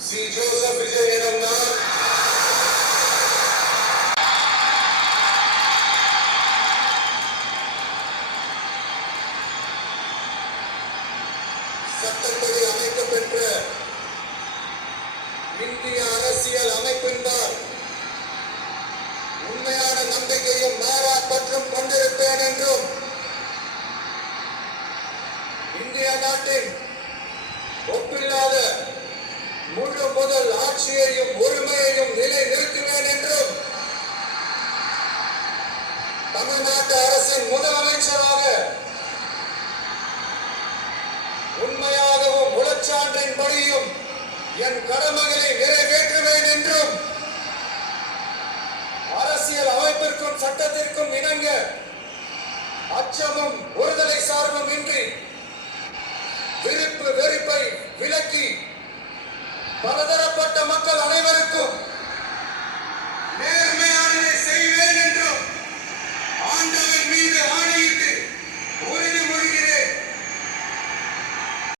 C Joseph Vijay எனும் நான் சட்டப்படி அமைக்கப்பெற்ற இந்திய அரசியல் அமைப்பின்பால் உண்மையான நம்பிக்கையும் மாறா பற்றும் கொண்டிருப்பேன் என்றும் இந்திய நாட்டின் ஒப்பில்லாத முழு முதல் ஆட்சியையும் உரிமையையும் நிலை நிறுத்துவேன் என்றும் தமிழ்நாட்டு அரசின் முதலமைச்சராக உண்மையாகவும் உளச்சான்றின்படியும் என் கடமைகளை நிறைவேற்றுவேன் என்றும் அரசியல் அமைப்பிற்கும் சட்டத்திற்கும் இணங்க அச்சமும் ஒருதலை சார்பும் இன்றி விருப்பு வெறுப்பை விலக்கி பலத